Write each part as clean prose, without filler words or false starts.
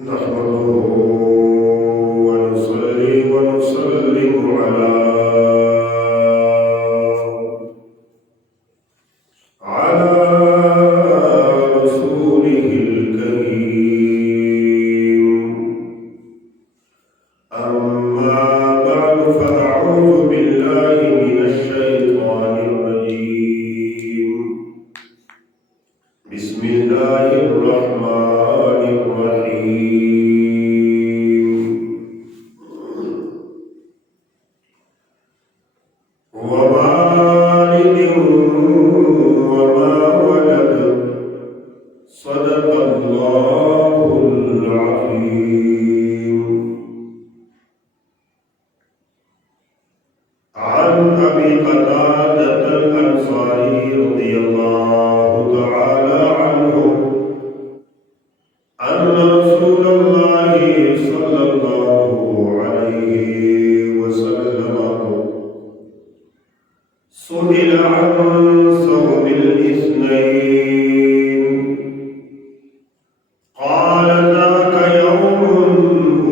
نحمده ونصلي ونسلم على رسوله الكريم. أما بعد فأعوذ بالله من الشيطان الرجيم. بسم الله الرحمن الرحيم. ووالد وما ولد صدق الله العظيم. عن أبي قتادة الأنصاري رضي الله تعالى عنه أن رسول الله صلى الله عليه وسلم سئل عن صوم الاثنين قال ذاك يوم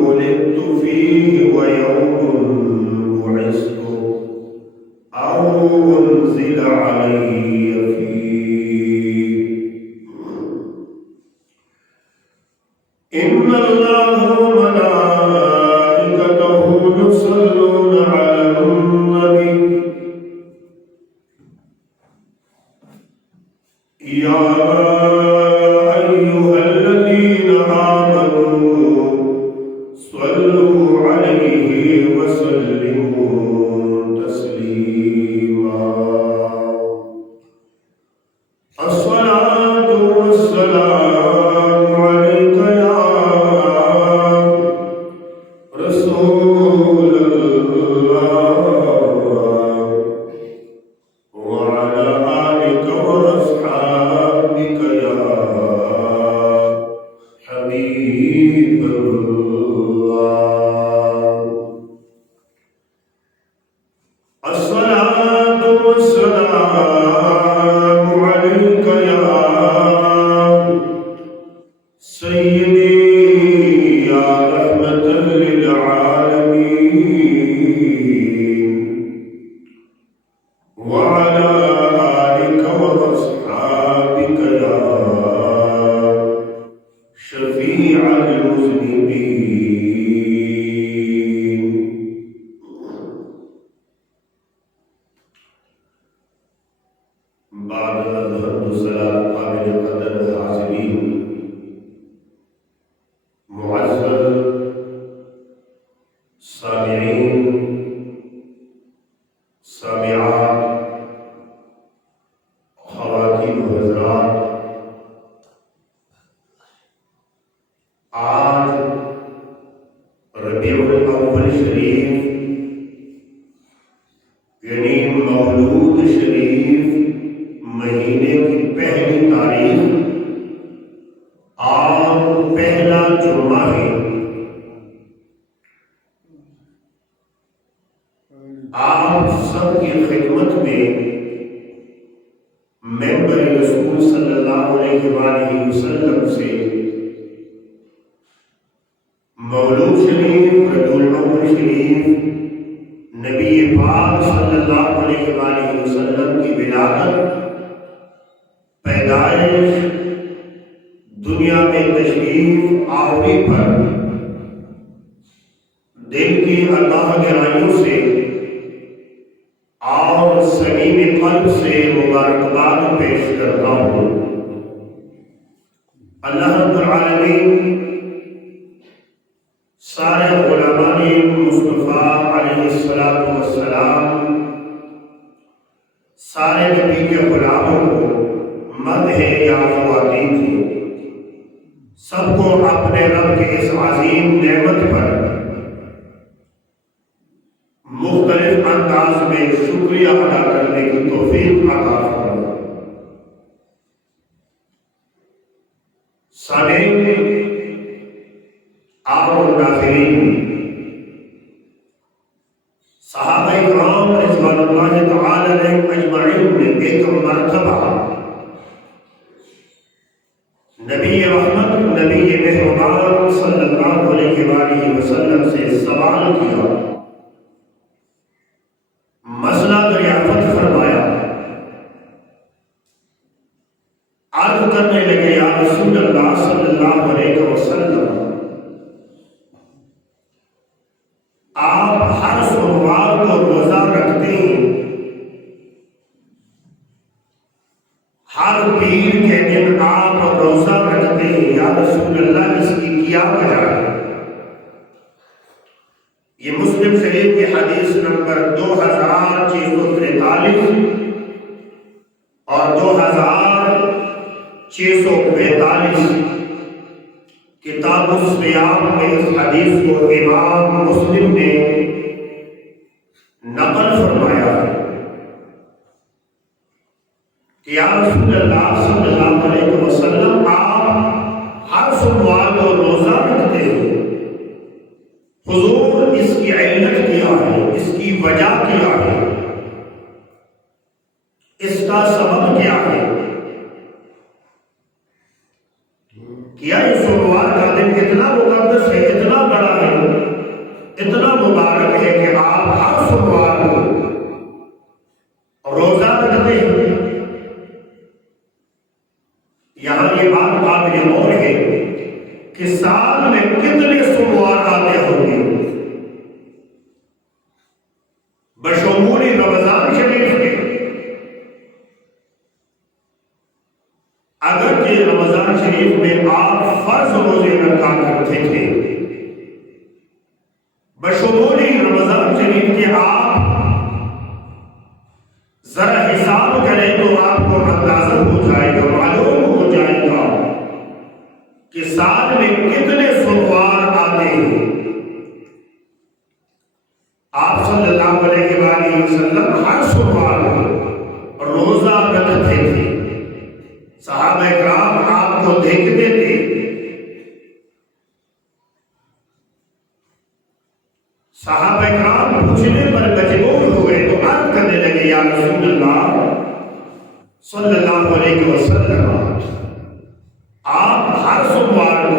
ولدت فيه ويوم بعثت أو أنزل علي فيه. إن الله وملائكته يصلون على النبي يا أيها الذين آمنوا صلوا عليه وسلموا تسليما. الصلاة والسلام عليك يا رسول الله وعلى آلك وأصحابك يا حبيب الله. الصلاة والسلام عليك يا سيدي يا رحمة للعالمين وعلى آلك وأصحابك يا شفيع المذنبين. بعد الحمد والصلاة قابل قدر حاضرین، معزز سامعین، سامعات، خواتین و حضرات، آج ربیع الاول شریف یعنی مولود شریف مہینے کی پہلی تاریخ اور پہلا جمعہ ہے. آپ سب کی خدمت میں ممبر رسول صلی اللہ علیہ وآلہ وسلم سے مولود شریف، ربیع الاول شریف، نبی پاک صلی اللہ علیہ وآلہ وسلم کی ولادت، پیدائش، دنیا میں تشریف آوری پر دل کی اللہ گرائیوں سے اور سلیم قلب سے مبارکباد پیش کرتا ہوں. اللہ رب العالمین سارے علماء مصطفیٰ علیہ السلام، سارے نبی کے غلاموں کو، مرد ہے یا خواتین تھی، سب کو اپنے رب کے اس عظیم نعمت پر مختلف انداز میں شکریہ ادا کرنے کی توفیق عطا فرمائے. سامعین اور ناظرین، صحابہ کرام رضوان اللہ تعالی علیہم اجمعین نے ایک مرتبہ نبی رحمت نبی مہربان صلی اللہ علیہ وآلہ وسلم سے سوال کیا، مسئلہ دریافت فرمایا، عرض کرنے لگے یا رسول اللہ صلی اللہ علیہ وسلم، آپ ہر سوموار کو روزہ رکھتے ہیں، ہر پیر کے دن آپ روزہ رکھتے ہیں، یا رسول اللہ اس کی کیا وجہ ہے؟ یہ مسلم شریف کی حدیث نمبر 2643 اور 2645 کتاب الصیام میں اس حدیث کو امام مسلم نے نقل فرمایا کہ یا رسول اللہ صلی اللہ علیہ وسلم، آپ ہر سوموار کو روزہ رکھتے ہیں، حضور اس کی علت کیا ہے، اس کی وجہ کیا ہے، اس کا سبب کیا ہے؟ کیا یہ سوموار کا دن اتنا مقدس ہے، اتنا بڑا ہے، اتنا مبارک ہے کہ آپ ہر سوموار کو روزہ رکھتے ہیں؟ یہاں یہ بات قابل غور ہے کہ سال میں کتنے سوموار آتے ہوں گے؟ بشمول رمضان شریف کے، اگرچہ رمضان شریف میں آپ فرض روزے رکھا کرتے تھے، بشمول رمضان شریف کے آپ ذرا حساب کریں تو آپ کو اندازہ ہو جائے گا، معلوم ہو جائے گا کہ سال میں کتنے سوموار آتے ہیں۔ آپ صلی اللہ علیہ وآلہ وسلم ہر سوموار کو روزہ رکھتے تھے، صحابہ کرام آپ کو دیکھتے تھے، صحابہ کرام پوچھنے پر مجبور ہوئے تو عرض کرنے لگے یا رسول اللہ صلی اللہ علیہ وسلم، آپ ہر سوموار کو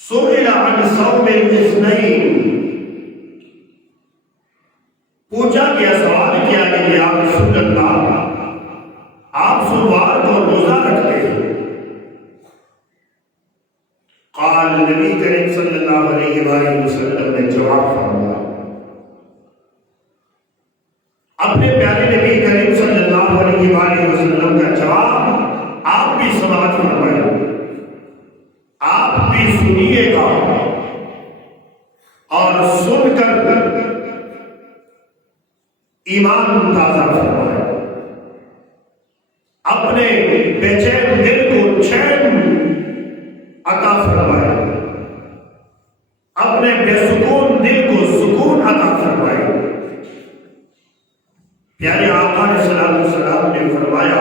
سئل عن صوم الاثنین، پوچھا گیا، سوال کیا کہ یا رسول اللہ، آپ سوموار کو روزہ رکھتے ہیں؟ قال، نبی کریم صلی اللہ علیہ وآلہ وسلم نے جواب فرمایا، اپنے پیارے نبی کریم صلی اللہ علیہ وآلہ وسلم کا جواب آپ بھی سماعت فرمائیں، آپ بھی سنیے گا اور سن کر ایمان تازہ فرمائیں، اپنے بے چین دل کو چین عطا فرمائیں، اپنے بے سکون دل کو سکون عطا فرمائیں۔ پیارے آقا علیہ السلام نے فرمایا،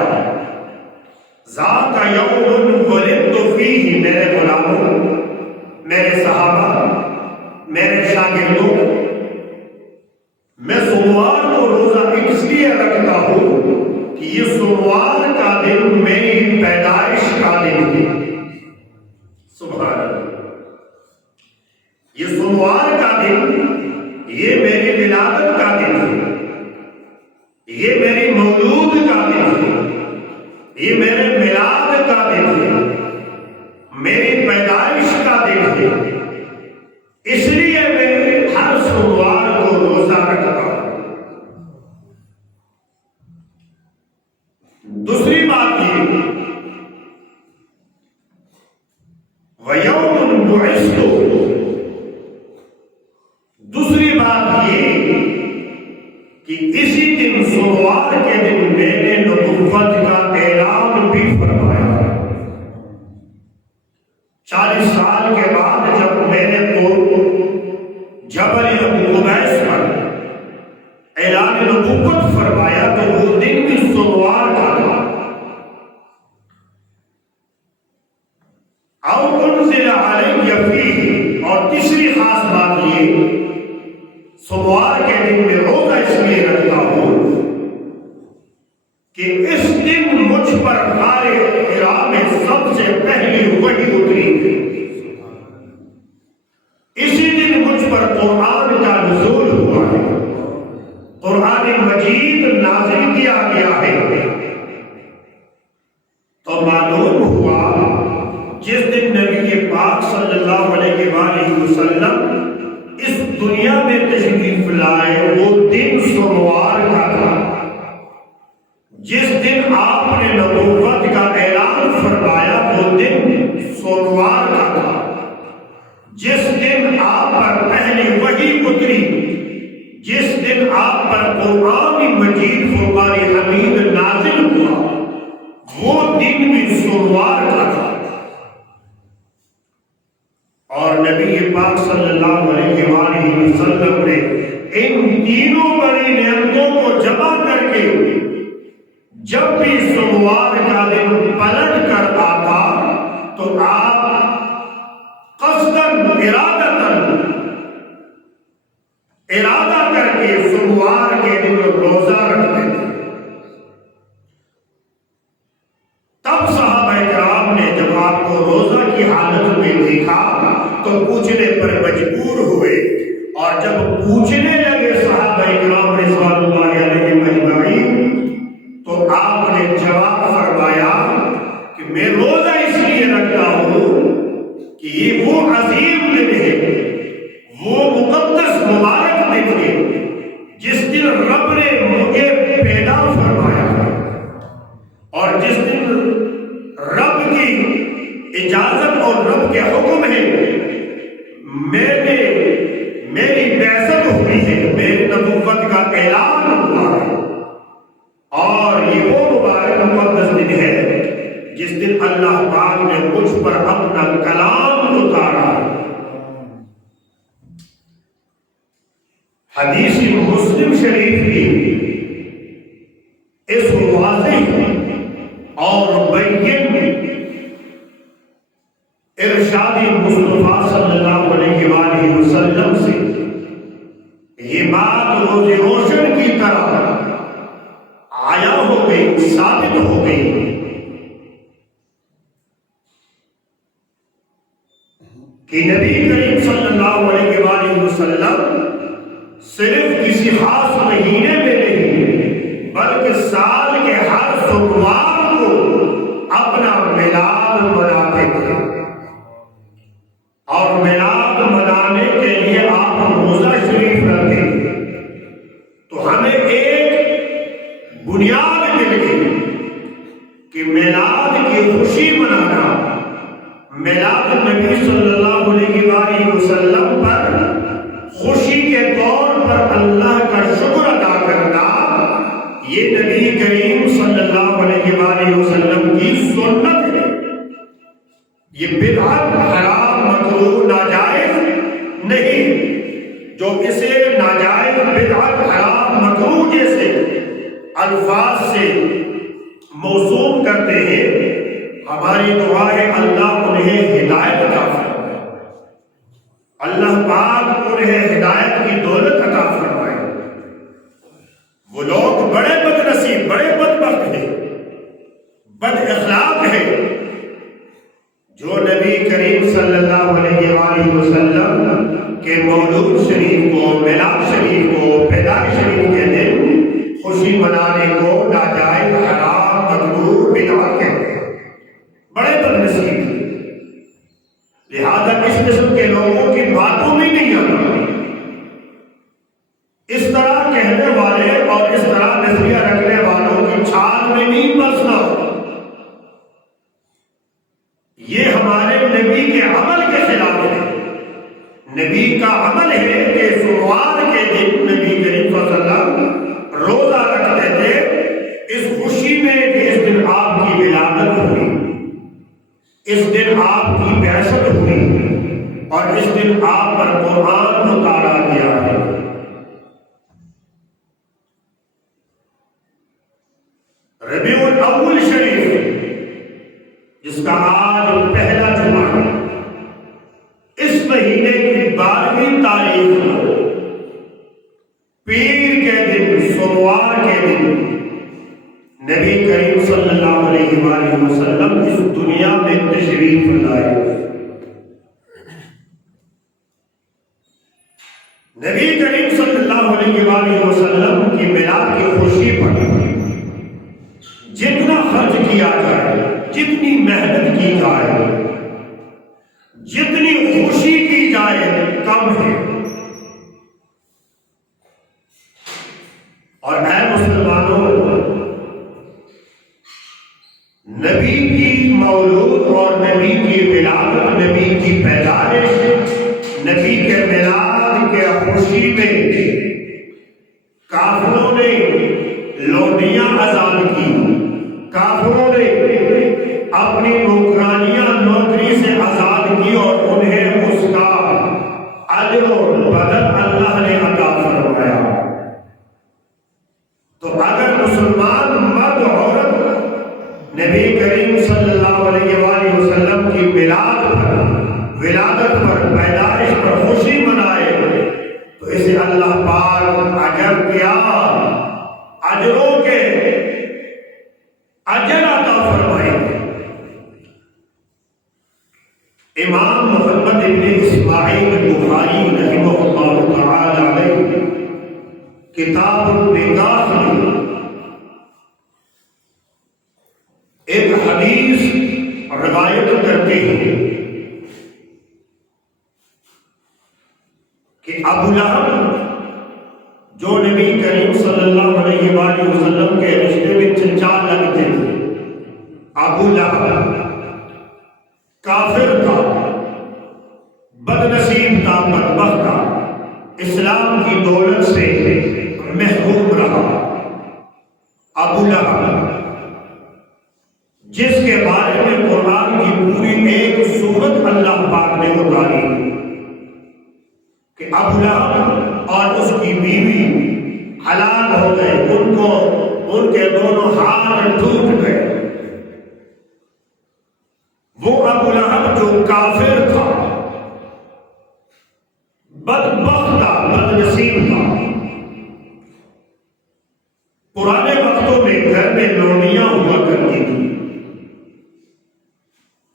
ذاک یوم ولدت فیہ، میرے غلاموں، میرے صحابہ، میرے شاگردوں، میں سوموار کو روزہ اس لیے رکھتا ہوں کہ یہ سوموار کا دن میری پیدائش کا دن ہے۔ سبحان اللہ، یہ سوموار کا دن، یہ میری ولادت کا دن ہے، یہ میری مولود کا دن ہے، یہ میرے میلاد کا دن ہے، میری پیدائش کا دن ہے، اس لیے میں ہر سوموار کو روزہ رکھتا ہوں۔ دوسری بات یہ، وَيَوْمٌ بُعِثْتُ، دوسری بات یہ کہ اسی دن سوموار کے دن میں نے نبوت کا اعلان بھی فرمایا۔ 40 سال کے بعد جب میں نے جبل ابو قبیس پر اعلان نبوت فرمایا تو وہ دن بھی سوموار کا تھا۔ او انزل علی فیہ، اور تیسری خاص بات یہ، سوموار کے دن میں روزہ اس لیے رکھتا ہوں کہ اس دن مجھ پر غار حرا میں سب سے پہلی وحی اتری، اسی دن مجھ پر قرآن کا نزول ہوا ہے، قرآن مجید نازل کیا گیا ہے۔ تو معلوم ہوا جس دن نبی پاک صلی اللہ علیہ وآلہ وسلم اس دنیا میں تشریف لائے وہ دن سوموار کا تھا، جس دن آپ نے نبوت کا اعلان فرمایا وہ دن سوموار کا تھا، جس دن آپ پر پہلی وحی اتری، جس دن آپ پر قرآن مجید فرقان حمید نازل ہوا، وہ دن بھی سوموار کا تھا۔ اور نبی پاک صلی اللہ علیہ وآلہ وسلم نے ان تینوں بڑی نعمتوں کو جمع کر کے جب بھی سوموار کا دن پلٹ کر آتا تو آپ قصداً ارادہ کر کے سوموار کے دن روزہ رکھتے تھے۔ تب صحابہ کرام نے جب آپ کو روزہ کی حالت میں دیکھا تو پوچھنے پر مجبور ہوئے، اور جب پوچھنے لگے صحابہ کرام رضوان اللہ علیہم اجمعین تو آپ نے جواب فرمایا کہ میں روزہ اس لیے رکھتا ہوں کہ یہ وہ عظیم دن ہے، وہ مقدس مبارک دن ہے جس دن رب نے مجھے پیدا فرمایا، اور جس دن رب کی اجازت اور رب کے حکم ہے میری بعثت ہوئی ہے، میری نبوت کا اعلان ہوا ہے، اور یہ وہ مبارک مقدس دن ہے جس دن اللہ پاک نے مجھ پر اپنا کلام اتارا۔ حدیث مسلم شریف کی اس واضح اور بین ارشاد مصطفیٰ صلی اللہ علیہ وآلہ وسلم سے یہ بات روز روشن کی طرح آیا ہو گئی، ثابت ہو گئی کہ نبی کریم صلی اللہ علیہ وآلہ وسلم صرف کسی خاص مہینے میں نہیں بلکہ سال کے ہر سوموار کو اپنا میلاد مناتے تھے، اور میلاد منانے کے لیے آپ روزہ شریف رکھتے، تو ہمیں ایک بنیاد مل گئی کہ میلاد کی خوشی منانا، میلاد نبی صلی اللہ علیہ وآلہ وسلم پر خوشی کے طور پر اللہ کا شکر ادا کرنا، یہ نبی کریم صلی اللہ علیہ وآلہ وسلم کی سنت ہے۔ یہ بدعت حرام مکروہ ناجائز نہیں، جو اسے ناجائز بدعت حرام مکروہ جیسے الفاظ سے موسوم کرتے ہیں، ہماری دعا ہے اللہ انہیں ہدایت عطا فرمائے، اللہ پاک انہیں ہدایت کی دولت عطا فرمائے۔ وہ لوگ بڑے بد نصیب، بڑے بدبخت ہیں، بد اخلاق ہیں جو نبی کریم صلی اللہ علیہ وآلہ وسلم کے مولود شریف کو، میلاد شریف کو، پیدائش شریف کے دن خوشی منانے کو ناجائز حرام مکروہ بدعت کہتے ہیں، بڑے بد نصیب ہیں۔ لہذا اس قسم کے لوگوں کی باتوں میں نہیں آنا، اس طرح کہنے والے اور اس طرح نظریہ رکھنے والوں کی چھال میں نہیں پھنسنا۔ یہ ہمارے نبی کے عمل کے خلاف ہے۔ نبی کا عمل ہے کہ سوموار کے دن نبی کریم صلی اللہ علیہ وسلم روزہ رکھتے تھے، اس خوشی میں کہ اس دن آپ کی ولادت ہوئی، اس دن آپ کی بعثت ہوئی، اور اس دن آپ پر قرآن اتارا گیا ہے۔ ربیع الاول شریف جس کا آج پہلا جمعہ ہے، اس مہینے کی 12ویں تاریخ کو پیر کے دن، سوموار کے دن نبی کریم صلی اللہ علیہ وآلہ وسلم اس دنیا میں تشریف لائے۔ نبی کریم صلی اللہ علیہ وآلہ وسلم کی میلاد کی خوشی پر جتنا خرچ کیا جائے، جتنی محنت کی جائے، جتنی خوشی کی جائے کم ہے۔ اور اے مسلمانوں، نبی کی مولود اور نبی کی ولادت، نبی کی پیدائش، نبی کے میلاد کے خوشی میں کافروں نے لونڈیاں آزاد کی، کافروں نے اپنی نوکرانیاں نوکری سے آزاد کی اور انہیں اس کا اجر و بدل اللہ نے عطا فرمایا۔ تو اگر مسلمان مرد عورت نبی کریم صلی اللہ علیہ وآلہ وسلم کی ولادت پر، پیدائش پر خوشی منائے تو اسے اللہ پاک اجر کیا، اجروں کے اجر عطا فرمائے۔ امام محمد ابن اسماعیل بخاری رحمہ اللہ تعالی علیہ کتاب النکاح میں ایک حدیث روایت کرتے ہیں کہ ابو لہب جو نبی کریم صلی اللہ علیہ وآلہ وسلم کے رشتے میں چچا لگتے تھے، ابو لہب کافر تھا، بدنصیب تھا، بدبخت تھا، اسلام کی دولت سے محروم رہا۔ ابو لہب جس کے بارے میں قرآن کی پوری ایک سورت اللہ پاک نے اتاری کہ ابو لہب اور اس کی بیوی ہلاک ہو گئے، ان کے دونوں ہاتھ ٹوٹ گئے۔ وہ ابو لہب جو کافر تھا، بدبخت تھا، بدنصیب تھا، پرانے وقتوں میں گھر میں لونڈیاں ہوا کرتی تھی،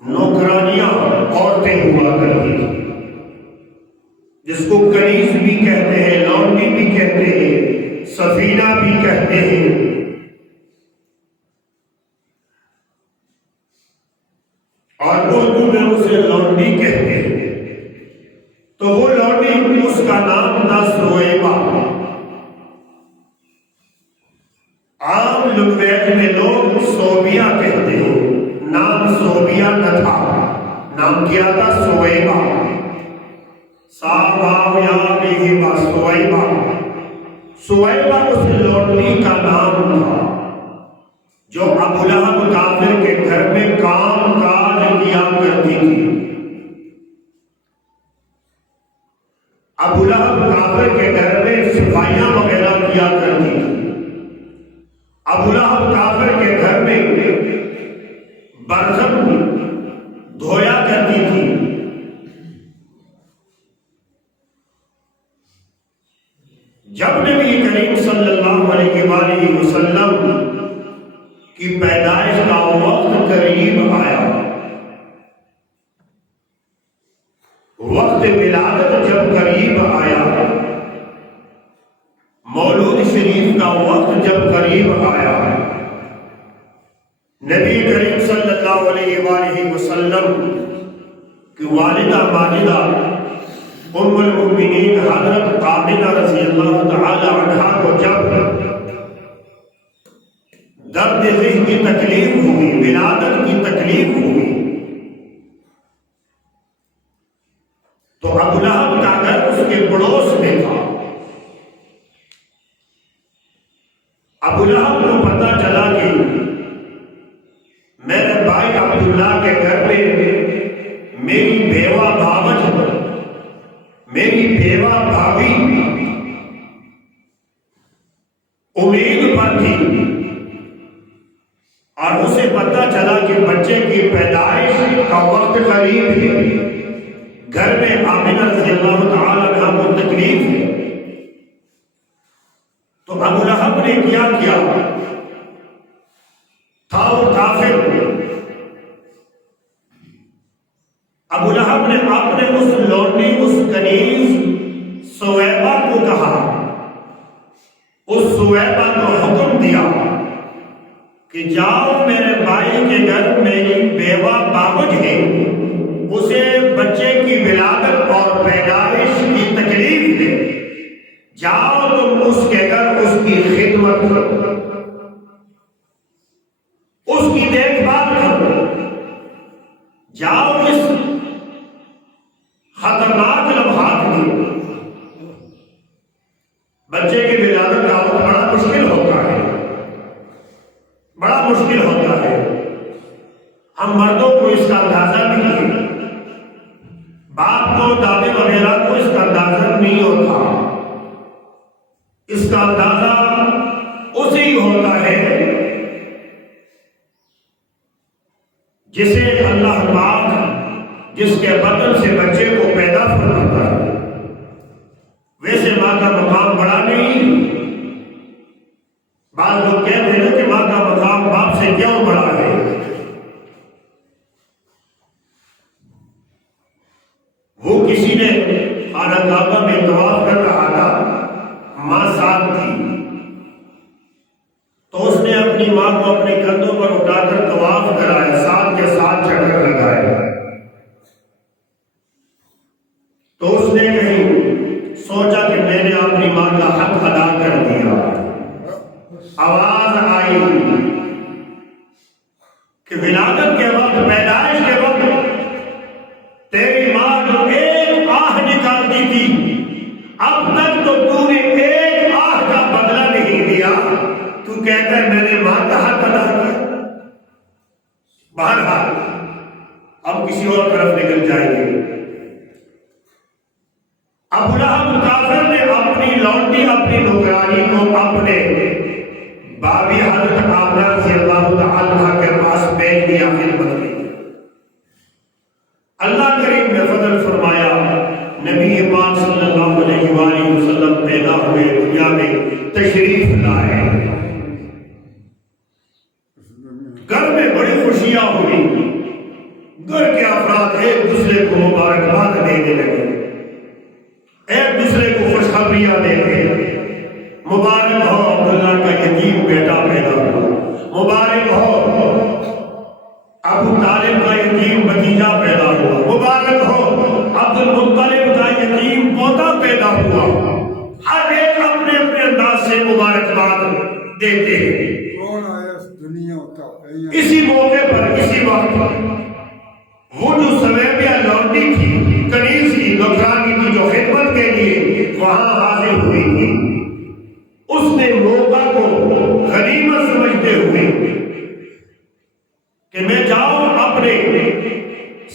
نوکرانیاں عورتیں ہوا کرتی تھی، جس کو کنیز بھی کہتے ہیں، لونڈی بھی کہتے ہیں، سفینہ بھی کہتے ہیں۔ اور اردو میں اسے لونڈی کہتے ہیں۔ تو وہ لونڈی، اس کا نام تھا سویبہ۔ عام لغویت میں لوگ صوبیہ کہتے ہیں، نام صوبیہ نہ تھا، نام کیا تھا سویبہ، سویبہ۔ سویبہ اس لونڈی کا نام تھا جو ابو لہب کافر کے گھر میں کام کاج کیا کرتی تھی۔ ابو لہب کافر کے گھر میں صفائیاں وغیرہ کیا کرتی تھی۔ ابو لہب کافر کے گھر میں برتن دھویا کرتی تھی۔ جب نبی کریم صلی اللہ علیہ وآلہ وسلم کی پیدائش کا وقت قریب آیا، وقت ولادت جب قریب آیا، مولود شریف کا وقت جب قریب آیا، نبی کریم صلی اللہ علیہ وآلہ وسلم کی والدہ ماجدہ ام المؤمنین حضرت آمنہ رضی اللہ تعالی عنہا کو جب درد ذہن کی تکلیف ہوئی، ولادت کی تکلیف ہوئی، تو ابو لہب کا گھر اس کے پڑوس میں تھا۔ ابو لہب کو پتہ چلا کہ میرے بھائی عبداللہ کے گھر میں میری بیوہ بھاوج، میری بیوہ بھابھی امید پر تھی، اور اسے پتہ چلا کہ بچے کی پیدائش کا وقت قریب ہے، گھر میں آمنہ رضی اللہ تعالی عنہ کو تکلیف ہے۔ تو ابو لہب نے کیا کافر ابو لہب نے اپنے اس لونڈی اس کنیز سویبہ کو کہا، اس سویبہ کو حکم دیا کہ جاؤ میرے بھائی کے گھر میری بیوہ باوج ہے، اسے بچے کی ولادت اور پیدائش کی تکلیف ہے، جاؤ تم اس کے گھر اس کی خدمت کرو، اس کی دیکھ بھال کرو، جاؤ اس خطرناک لمحات میں بچے کی ولادت کا وقت بڑا مشکل ہوتا ہے، بڑا مشکل ہوتا ہے، ہم مردوں کو اس کا اندازہ نہیں ہے، باپ کو دادے وغیرہ کو اس کا اندازہ نہیں ہوتا، اس کا اندازہ اسی ہوتا ہے جسے اللہ پاک جس کے بدن سے بچے کو پیدا فرماتا ہے۔ ویسے ماں کا مقام بڑا نہیں، بعض لوگ کہتے ہیں کہ ماں کا مقام باپ سے کیوں بڑا ہے؟ وہ کسی نے خانہ کعبہ میں طواف کر رہا تھا، ماں ساتھ تھی، تو اس نے اپنی ماں کو اپنے کندھوں پر اٹھا کر طواف کرایا، ساتھ کے ساتھ چکر لگائے، تو اس نے کہیں سوچا کہ میں نے اپنی ماں کا حق ادا کر دیا۔ آواز آئی کہ ولادت کے وقت، پیدائش کے وقت تیری ماں جو ایک آہ نکالتی تھی، اب تک تو نے ایک آہ کا بدلہ نہیں دیا، تو کہتا ہے میں نے ماں کا حق ادا کیا۔ بہرحال اب کسی اور طرف نکل جائیں گے۔ ابو لہب کافر نے اپنی لونڈی، اپنی نوکرانی کو اپنے بابی حضرت آمنہ رضی اللہ تعالی عنہ کے پاس بھیج دیا خدمت کے۔ اللہ کریم نے فضل فرمایا، نبی پاک صلی اللہ علیہ وآلہ وسلم پیدا ہوئے، دنیا میں تشریف لائے، گھر میں بڑی خوشیاں ہوئی، گھر کے افراد ایک دوسرے کو مبارکباد دینے لگے، ایک دوسرے کو خوشخبریاں دیتے، مبارک ہو عبداللہ کا یتیم بیٹا پیدا ہوا، مبارک ہو ابو طالب کا یتیم بھتیجا پیدا ہوا، مبارک ہو عبد المطلب کا یتیم پوتا پیدا ہوا، ہر ایک اپنے اپنے انداز سے مبارکباد دیتے ہیں۔ اسی موقع پر، اسی وقت وہ جو سویبیہ لونڈی تھی، کنیز کی نوکرانی کی، جو خدمت کے لیے وہاں حاضر ہوئی تھی، اس نے موقع کو غنیمت سمجھتے ہوئے کہ میں جاؤں اپنے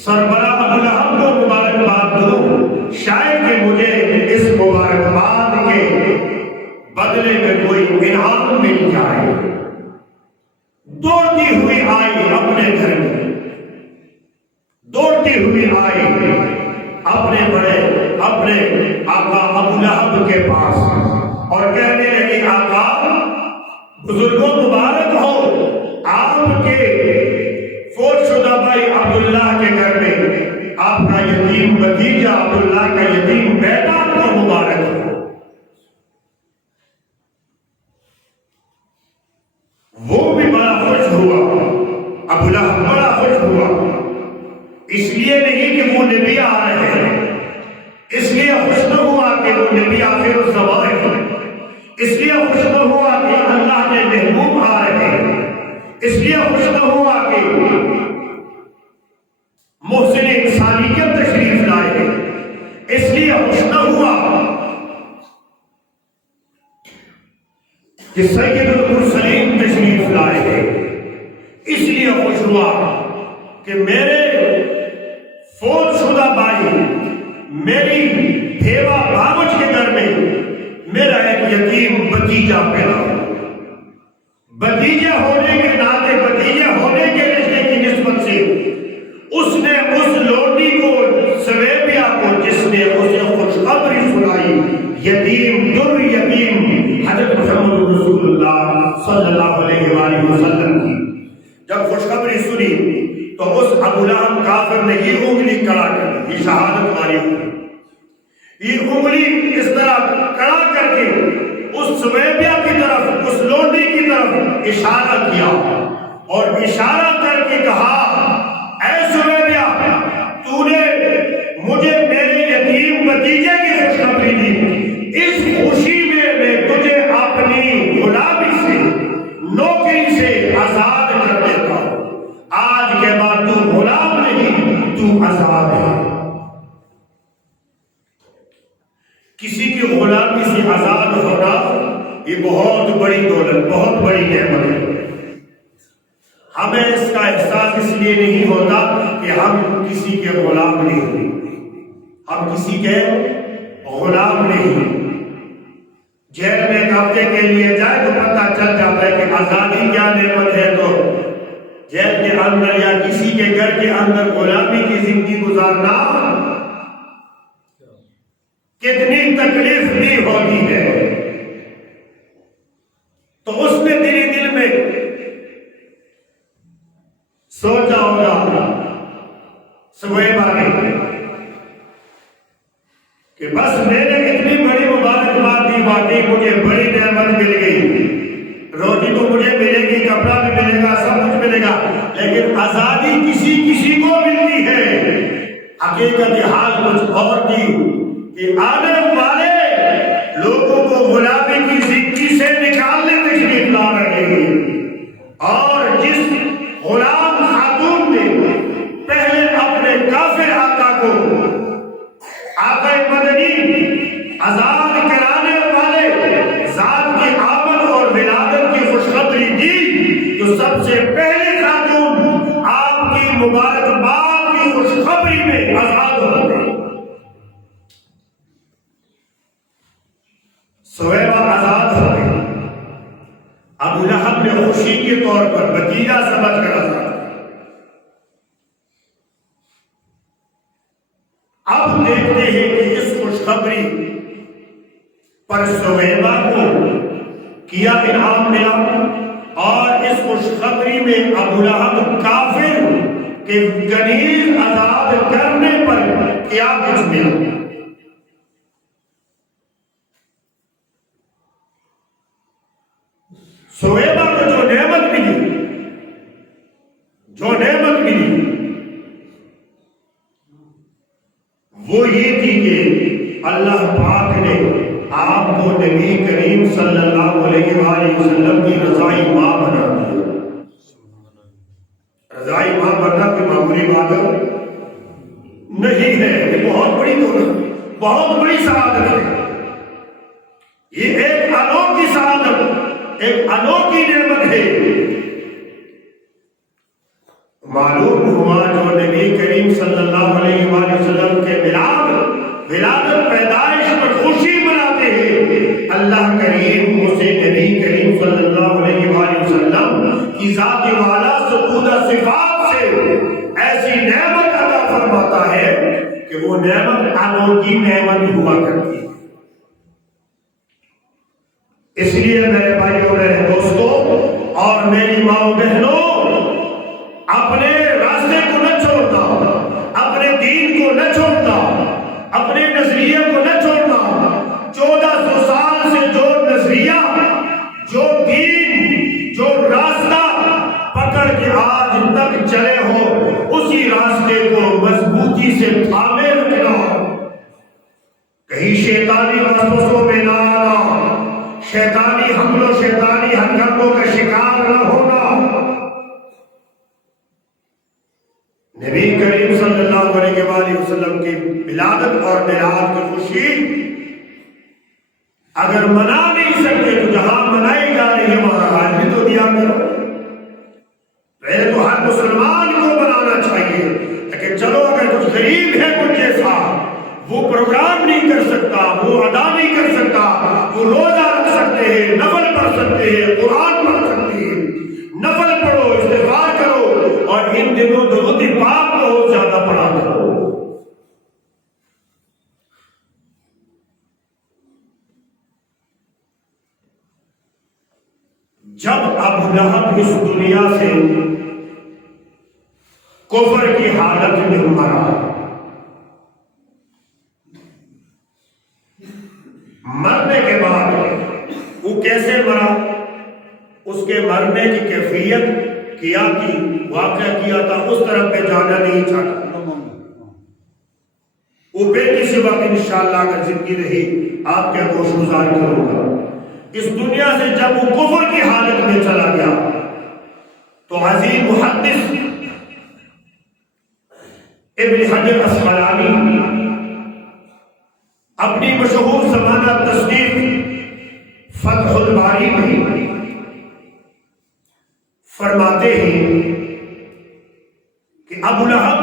سربراہ ابو لہب کو مبارکباد دوں، شاید کہ مجھے اس مبارکباد کے بدلے میں کوئی انعام مل جائے۔ دوڑتی ہوئی آئی اپنے گھر میں، دوڑتی ہوئی آئی اپنے آقا ابو لہب کے پاس اور کہنے لگی، آقا بزرگوں مبارک ہو، آپ کے فوت شدہ بھائی عبداللہ کے گھر میں آپ کا یتیم بھتیجا، عبداللہ کا یتیم بیٹا کو مبارک ہو۔ وہ بھی بڑا خوش ہوا، ابو لہب بڑا خوش ہوا، اس لیے نہیں کہ وہ نبی آ رہے ہیں، اس لیے خوش نہ ہوا کہ وہ نبی آخر الزمان ہے، اس لیے خوش نہ ہوا کہ اللہ کے محبوب آ رہے ہیں، اس لیے خوش نہ ہوا کہ محسن انسانیت تشریف لائے ہیں، اس لیے خوش نہ ہوا کہ سید المرسلین تشریف لائے ہیں، اس لیے خوش ہوا کہ میرے فوت شدہ بھائی، میری بیوہ باوج کے گھر میں میرا ایک یتیم بھتیجا پیدا ہوا۔ بھتیجے ہونے کے ناطے، بھتیجے ہونے کے رشتے کی نسبت سے اس نے اس لونڈی کو، سویبیہ کو، جس نے اسے خوشخبری سنائی، یتیم در یتیم حضرت محمد رسول اللہ صلی اللہ علیہ وآلہ وسلم کی، جب خوشخبری سنی تو اس ابو لہب کافر نے یہ انگلی کڑا کر دی، یہ شہادت والی انگلی، یہ انگلی اس طرح کڑا کر کے اس سویبیا کی طرف، اس لونڈی کی طرف اشارہ کیا اور اشارہ کر کے کہا، اے سویبیا، تو نے مجھے میرے یتیم بھتیجے کی خوشخبری دی، اس خوشی میں تجھے اپنی غلامی سے، نوکری سے آزاد کر دیتا ہوں، آج کے بعد تو غلام نہیں، تو آزاد ہے۔ کسی کی غلامی سے آزاد ہونا یہ بہت بڑی دولت، بہت بڑی نعمت ہے۔ ہمیں اس کا احساس اس لیے نہیں ہوتا کہ ہم کسی کے غلام نہیں، ہم کسی کے غلام نہیں۔ جیل میں ایک ہفتے کے لیے جائے تو پتہ چل جاتا ہے کہ آزادی کیا نعمت ہے، تو جیل کے اندر یا کسی کے گھر کے اندر غلامی کی زندگی گزارنا کتنی تکلیف دی ہوتی ہے۔ تو اس نے دل میں سوچا ہوگا سویبا نے کہ بس میں نے اتنی بڑی مبارکباد دی، واقعی مجھے بڑی نعمت مل گئی، روٹی تو مجھے ملے گی، کپڑا بھی ملے گا، سب کچھ ملے گا، لیکن آزادی کسی کو ملتی ہے۔ حقیقت حال کچھ اور تھی کہ آنے والے لوگوں کو غلامی کی زندگی سے نکالنے تشریف لا رہے ہیں، اور جس غلام خاتون نے پہلے اپنے کافر آقا کو، آقا مدنی آزاد کرانے والے ذات کی آمد اور ولادت کی خوشخبری دی، تو سب سے پہلے خاتون آپ کی مبارکباد کی خوشخبری میں آزاد ہو گئی۔ سویبا آزاد ہو گئی۔ ابو لہب نے خوشی کے طور پر بھتیجا سمجھ کر آزاد۔ اب دیکھتے ہیں کہ اس خوشخبری پر سویبا کو کیا انعام ملا، اور اس خوشخبری میں ابو لہب کافر کے غنیمت آزاد کرنے پر کیا کچھ ملا۔ سویبا کو جو نعمت ملی وہ یہ تھی کہ اللہ پاک نے آپ کو نبی کریم صلی اللہ علیہ وآلہ وسلم کی رضائی ماں بنا دیا۔ رضائی ماں بننا کوئی معمولی بات نہیں ہے، یہ بہت بڑی دولت، بہت بڑی سعادت ہے۔ یہ ایک انوکھی سعادت، ایک انوکھی نعمت ہے۔ معلوم ہوا جو نبی کریم صلی اللہ علیہ وآلہ وسلم کے ولادت پیدائش پر خوشی مناتے ہیں، اللہ کریم اسے نبی کریم صلی اللہ علیہ وآلہ وسلم کی ذات والا سطودہ صفات سے ایسی نعمت عطا فرماتا ہے کہ وہ نعمت انوکھی نعمت ہوا کرتی ہے۔ اس لیے میرے بھائیوں، میرے دوستوں اور میری ماں بہنوں، اپنے راستے کو نہ چھوڑنا، اپنے دین کو نہ چھوڑنا، اپنے نظریے کو نہ چھوڑنا۔ 1400 سال سے جو نظریہ، جو دین، جو راستہ پکڑ کے آج تک چلے ہو، اسی راستے کو مضبوطی سے تھامے رکھنا، کہیں شیطانی وسوسوں میں نہ آنا، شیطانی حملوں، شیطانی ہتھکندوں کا شکار نہ ہونا۔ نبی کریم صلی اللہ علیہ وآلہ وسلم کی ولادت اور معراج کی خوشی اگر منا نہیں سکتے تو جہاں منائی جا رہی ہے وہاں حاضری تو دیا کرو۔ پہلے تو ہر مسلمان کو منانا چاہیے، لیکن چلو اگر کچھ غریب ہے کچھ جیسا، وہ پروگرام نہیں کر سکتا، وہ ادا نہیں کر سکتا، وہ روزہ رکھ سکتے ہیں، نفل پڑھ سکتے ہیں، قرآن پڑھ سکتے ہیں، نفل پڑھو، استغفار کرو، اور ان دنوں درود پاک بہت زیادہ پڑھا کرو۔ جب ابو لہب اس دنیا سے کفر کی حالت میں مرا. مرنے کے بعد وہ کیسے مرا، اس کے مرنے کی کیفیت کیا تھی، واقعہ کیا تھا، اس طرف میں جانا نہیں چاہتا. وہ پھر کسی وقت انشاءاللہ اگر زندگی رہی آپ کے گوش گزار کروں گا. اس دنیا سے جب وہ کفر کی حالت میں چلا گیا تو عظیم محدث ابن حجر اسقلانی اپنی مشہور زمانہ تصنیف فتح الباری میں فرماتے ہیں کہ ابو لہب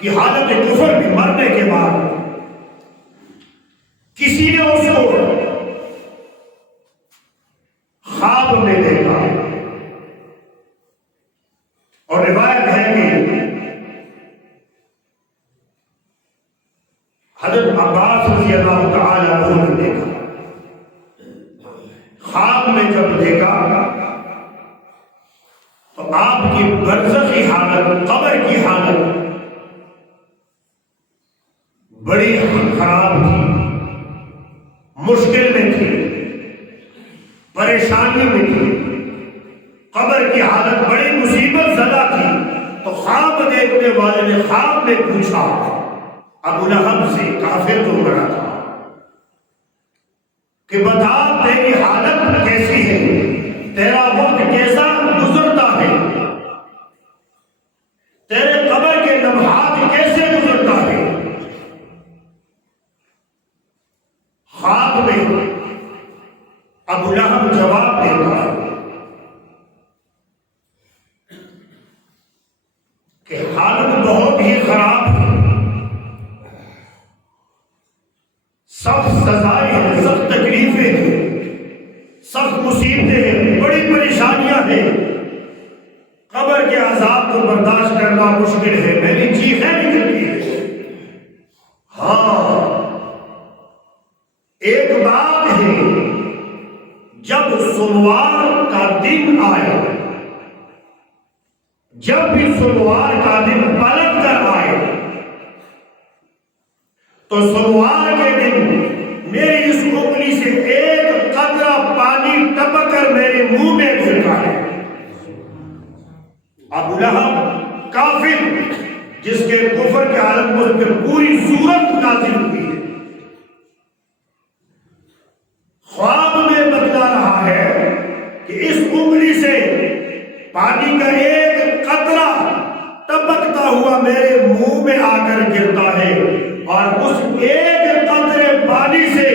کی حالت کفر میں مرنے کے بعد کسی نے اس کو خواب میں دیکھا، اور روایت ہے کہ حضرت عباس رضی اللہ تعالی عنہ نے دیکھا. خواب میں جب دیکھا تو آپ کی برزخی حالت، قبر کی حالت بڑی خراب تھی، مشکل میں تھی، پریشانی میں تھی، قبر کی حالت بڑی مصیبت زدہ تھی. تو خواب دیکھنے والے نے خواب میں پوچھا ابو لہب سے، کافر تو مرا تھا، کہ بتا تیری حالت کیسی ہے، تیرا وقت کیسا گزرتا ہے، تیرے قبر کے لمحات کیسے گزرتا ہے. خواب میں ابو لہب جواب دیتا ہے کہ حالت بہت ہی خراب ہے، سخت سزائیں ہیں، سخت تکلیفیں ہیں، سخت مصیبتیں ہیں، بڑی پریشانیاں ہیں، قبر کے عذاب کو برداشت کرنا مشکل ہے، میری چیخیں نکلتی ہیں. ہاں ایک بات ہے، جب سوموار کا دن آئے، جب بھی سوموار کا دن پلٹ کر آئے تو سوموار کے دن میری اس انگلی سے ایک قطرہ پانی ٹپک کر میرے منہ میں گرتا ہے. ابو لہب کافر جس کے کفر کے حالت میں اس پہ پوری صورت نازل ہوئی ہے، خواب میں بتلا رہا ہے کہ اس انگلی سے پانی کا ایک قطرہ ٹپکتا ہوا میرے منہ میں آ کر گرتا ہے، اور اس ایک قطرے پانی سے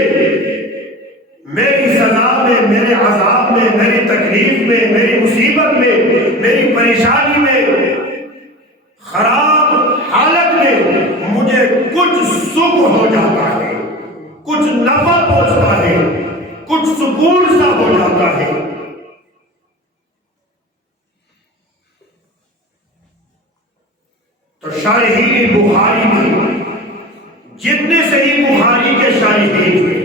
میری سزا میں، میرے عذاب میں، میری تکلیف میں، میری مصیبت میں، میری پریشانی میں، خراب حالت میں مجھے کچھ سکھ ہو جاتا ہے، کچھ نفع پہنچتا ہے، کچھ سکون سا ہو جاتا ہے. تو شارحین بخاری میں جتنے صحیح بخاری کے شارحین ہوئے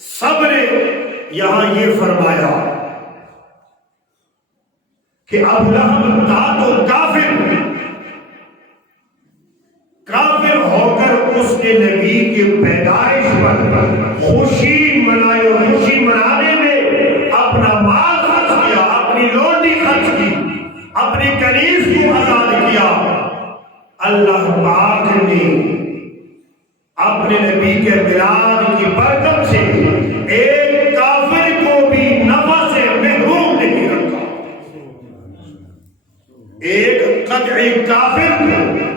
سب نے یہاں یہ فرمایا کہ ابو لہب تھا تو کافر ہو کر اس کے نبی کی پیدائش پر خوشی منائے، اور خوشی منانے میں اپنا مال خرچ کیا، اپنی لونڈی خرچ کی، اپنی کنیز کو آزاد کیا. اللہ پاک نے اپنے نبی کے میلاد کی برکت سے ایک کافر کو بھی نفع سے محروم نہیں رکھا. ایک قطعی کافر کو،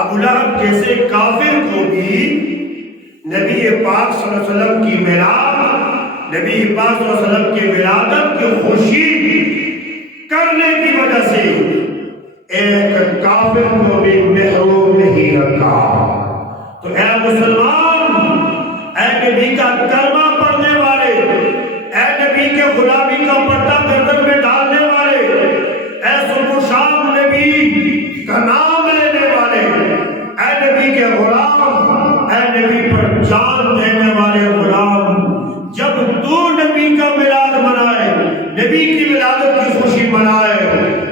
ابو لہب جیسے کافر کو بھی نبی پاک صلی اللہ علیہ وسلم کی میلاد، نبی پاک صلی اللہ علیہ وسلم کی ولادت کی خوشی کرنے کی وجہ سے ایک کافر کو بھی محروم نہیں رکھا. تو اے مسلمان، اے نبی کا کلمہ پڑھنے والے، اے نبی کے غلامی کا پٹا گردن میں ڈالنے والے، اے صبح و شام نبی کا نام لینے والے، اے نبی کے غلام، اے نبی پر جان دینے والے غلام، جب تو نبی کا میلاد منائے، نبی کی ولادت کی خوشی منائے،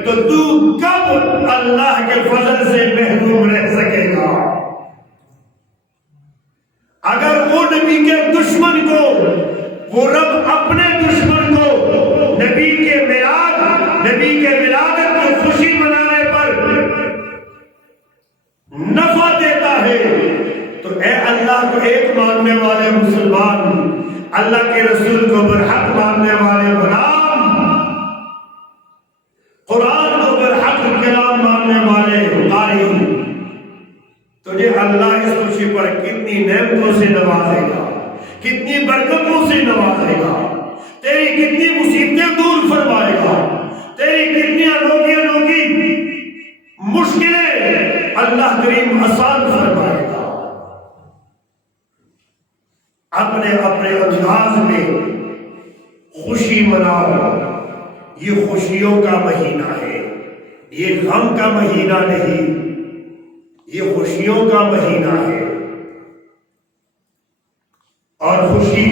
تو تو کب اللہ اللہ کے فضل سے محروم رہ سکے گا؟ اگر وہ نبی کے دشمن کو، وہ رب اپنے دشمن کو نبی کے ولادت کو خوشی منانے پر نفع دیتا ہے، تو اے اللہ کو ایک ماننے والے مسلمان، اللہ کے رسول کو برحق ماننے والے غلام، قرآن کو برحق کلام ماننے والے قاری، تجھے اللہ اس خوشی پر کتنی نعمتوں سے نوازے گا، کتنی برکتوں سے نوازے گا، تیری کتنی مصیبتیں دور فرمائے گا، تیری کتنی انوکھی مشکلیں اللہ کریم آسان فرمائے گا۔ اپنے انداز میں خوشی مناؤ، یہ خوشیوں کا مہینہ ہے، یہ غم کا مہینہ نہیں، یہ خوشیوں کا مہینہ ہے۔ اور خوشی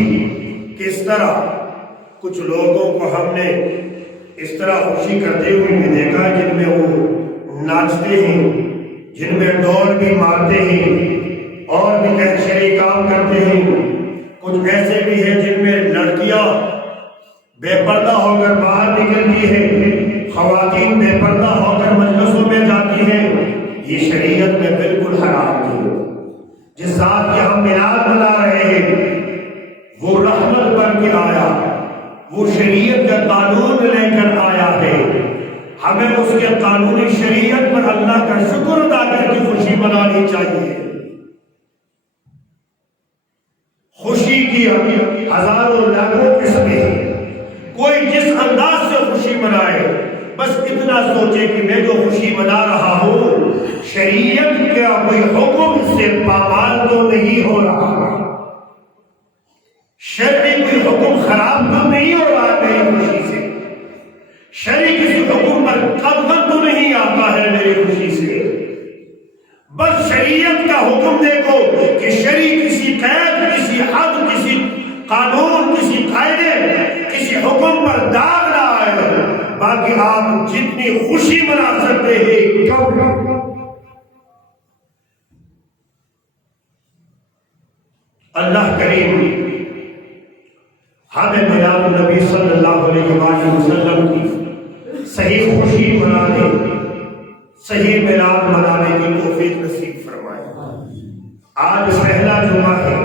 کس طرح، کچھ لوگوں کو ہم نے اس طرح خوشی کرتے ہوئے بھی دیکھا جن میں وہ ناچتے ہیں، جن میں دوڑ بھی مارتے ہیں اور بھی شرعی کام کرتے ہیں۔ کچھ ایسے بھی ہیں جن میں لڑکیاں بے پردہ ہو کر باہر نکلتی ہیں، خواتین بے پردہ ہو کر مجلسوں میں جاتی ہیں، یہ شریعت میں بالکل حرام ہے۔ جس ذات کے ہم میلاد منا رہے ہیں وہ رحمت بن کے آیا، وہ شریعت کا قانون لے کر آیا ہے، ہمیں اس کے قانونی شریعت پر اللہ کا شکر ادا کر کے خوشی منانی چاہیے۔ خوشی کی ہزاروں لاکھوں قسمیں ہیں، کوئی جس انداز سے خوشی منائے، بس اتنا سوچے کہ میں جو خوشی منا رہا ہوں شریعت کا کوئی حکم سے پامال تو نہیں ہو رہا، شرعی کوئی حکم خراب تو نہیں ہو رہا میری خوشی سے، شرعی کسی حکم پر قدغن تو نہیں آتا ہے میری خوشی سے۔ بس شریعت کا حکم دیکھو کہ شرعی کسی قید، کسی حد، کسی قانون، کسی قاعدے، کسی حکم پر داغ نہ آئے، باقی آپ جتنی خوشی منا سکتے ہیں کم۔ اللہ کریم ہمیں میلاد النبی صلی اللہ علیہ وآلہ وسلم کی صحیح خوشی منانے، صحیح میلاد منانے کی توفیق نصیب فرمائے۔ آج پہلا جمعہ ہے،